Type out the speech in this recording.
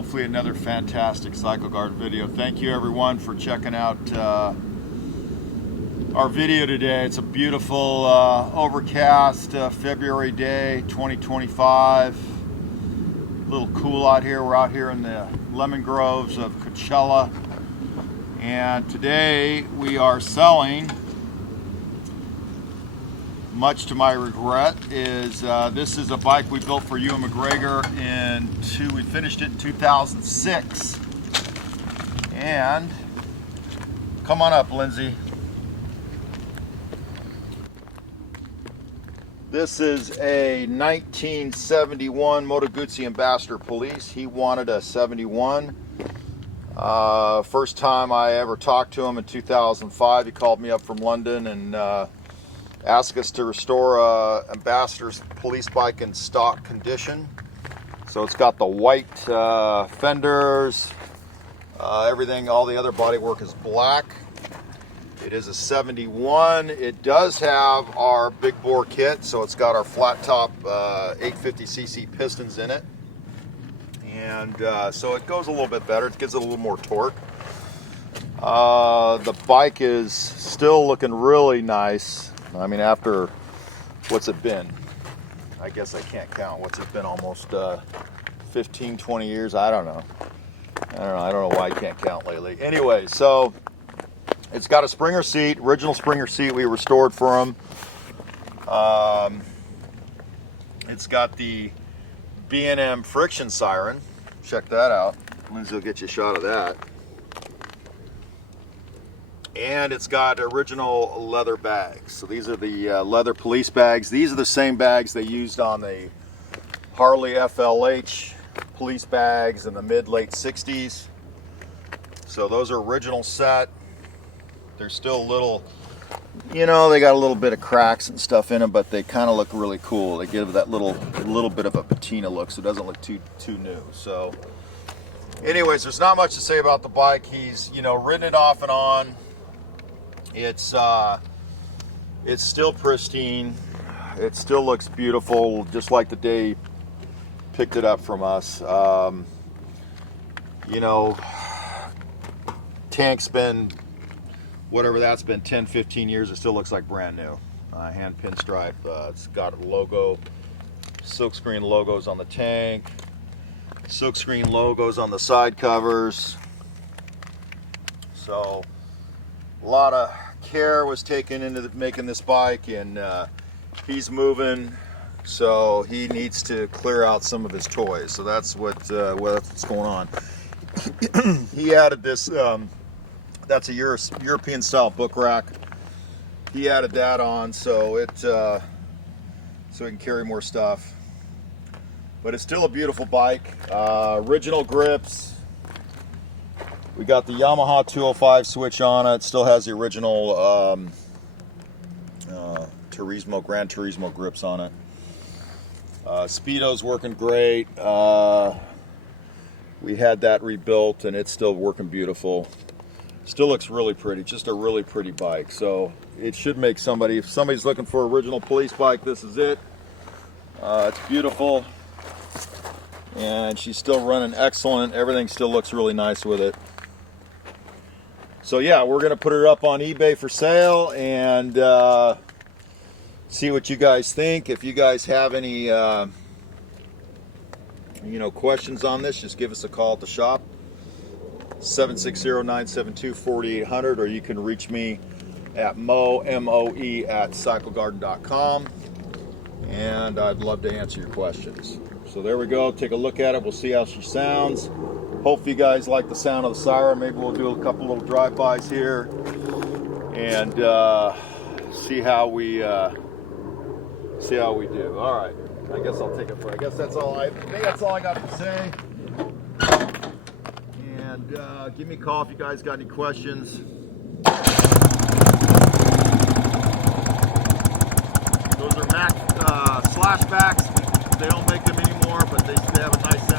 hopefully another fantastic CycleGuard video. Thank you everyone for checking out our video today. It's a beautiful overcast February day 2025. A little cool out here. We're out here in the lemon groves of Coachella, and today we are selling, much to my regret, is this is a bike we built for Ewan McGregor we finished it in 2006. And come on up, Lindsay. This is a 1971 Moto Guzzi Ambassador Police. He wanted a 71. First time I ever talked to him in 2005, he called me up from London and asked us to restore Ambassador's police bike in stock condition. So it's got the white fenders, everything, all the other bodywork is black. It is a 71. It does have our big bore kit, so it's got our flat top 850cc pistons in it. And so it goes a little bit better. It gives it a little more torque. The bike is still looking really nice. I mean, after, what's it been? I guess I can't count. What's it been? Almost 15, 20 years? I don't know. I don't know why I can't count lately. Anyway, so it's got a Springer seat, original Springer seat we restored for him. It's got the B&M friction siren. Check that out. Lindsay will get you a shot of that. And it's got original leather bags. So these are the leather police bags. These are the same bags they used on the Harley FLH police bags in the mid-late 60s. So those are original set. They're still a little, you know, they got a little bit of cracks and stuff in them, but they kind of look really cool. They give that little bit of a patina look, so it doesn't look too new. So anyways, there's not much to say about the bike. He's, you know, ridden it off and on. It's still pristine. It still looks beautiful, just like the day he picked it up from us. You know, tank's been, whatever that's been, 10, 15 years, it still looks like brand new. Hand pinstripe, it's got a logo, silkscreen logos on the tank, silkscreen logos on the side covers. So a lot of care was taken into making this bike, and he's moving, so he needs to clear out some of his toys. So that's what's going on. He added this, that's a European style book rack. He added that on so so he can carry more stuff. But it's still a beautiful bike. Original grips. We got the Yamaha 205 switch on it. It still has the original Gran Turismo grips on it. Speedo's working great. We had that rebuilt and it's still working beautiful. Still looks really pretty. Just a really pretty bike. So it should make somebody, if somebody's looking for an original police bike, this is it. It's beautiful. And she's still running excellent. Everything still looks really nice with it. So yeah, we're going to put it up on eBay for sale and see what you guys think. If you guys have any questions on this, just give us a call at the shop, 760-972-4800, or you can reach me at moe at cyclegarden.com, and I'd love to answer your questions. So there we go. Take a look at it. We'll see how she sounds. Hope you guys like the sound of the siren. Maybe we'll do a couple little drive-bys here and see how we do. All right. I guess I'll take it for. I guess that's all I got to say. And give me a call if you guys got any questions. Those are Mac slashbacks. They don't make them anymore, but they have a nice